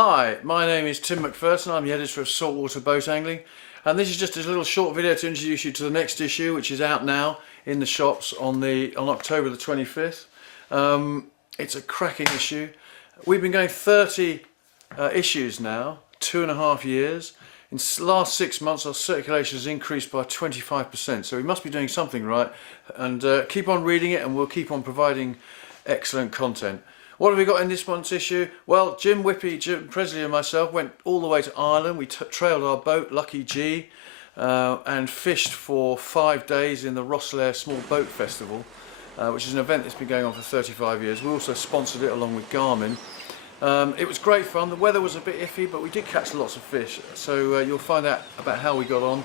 Hi, my name is Tim McPherson. I'm the editor of Saltwater Boat Angling, and this is just a little short video to introduce you to the next issue, which is out now in the shops on October the 25th. It's a cracking issue. We've been going 30 issues now, 2.5 years. In the last 6 months our circulation has increased by 25%, so we must be doing something right, and keep on reading it and we'll keep on providing excellent content. What have we got in this month's issue? Well, Jim Presley and myself went all the way to Ireland. We trailed our boat, Lucky G, and fished for 5 days in the Rosslare Small Boat Festival, which is an event that's been going on for 35 years. We also sponsored it along with Garmin. It was great fun. The weather was a bit iffy, but we did catch lots of fish. So you'll find out about how we got on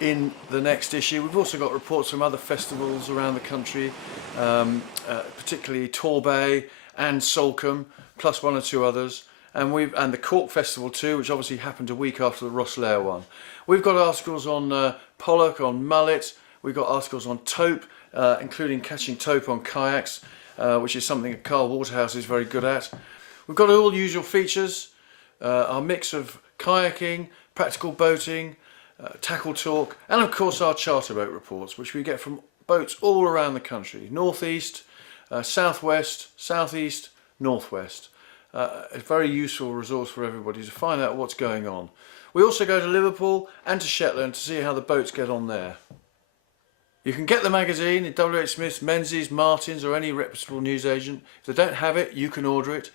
in the next issue. We've also got reports from other festivals around the country, particularly Torbay and Salcombe, plus 1 or 2 others, and the Cork Festival too, which obviously happened a week after the Rosslare one. We've got articles on pollock, on mullet. We've got articles on tope, including catching tope on kayaks, which is something that Carl Waterhouse is very good at. We've got all usual features, our mix of kayaking, practical boating, tackle talk, and of course our charter boat reports, which we get from boats all around the country, northeast, southwest, southeast, northwest. A very useful resource for everybody to find out what's going on. We also go to Liverpool and to Shetland to see how the boats get on there. You can get the magazine in W.H. Smith's, Menzies, Martin's or any reputable newsagent. If they don't have it, you can order it.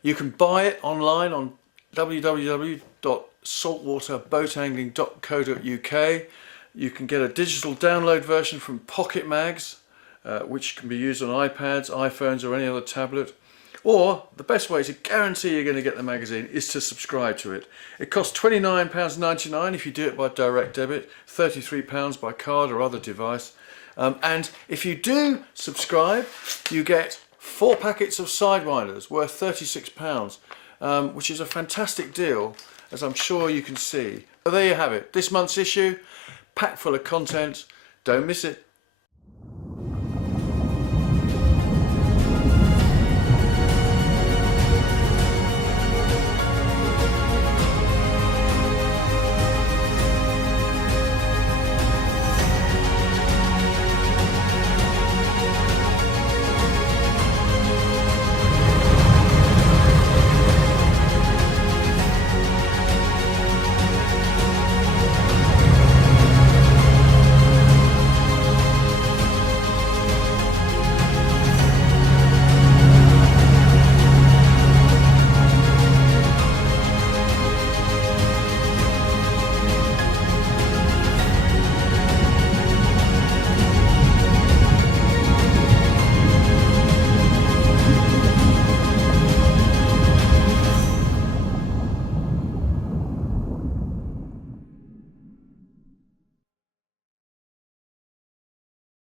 You can buy it online on www.saltwaterboatangling.co.uk. You can get a digital download version from Pocket Mags, which can be used on iPads, iPhones or any other tablet. Or the best way to guarantee you're going to get the magazine is to subscribe to it. It costs £29.99 if you do it by direct debit, £33 by card or other device. And if you do subscribe, you get 4 packets of sidewinders worth £36, which is a fantastic deal, as I'm sure you can see. So there you have it, this month's issue, packed full of content. Don't miss it.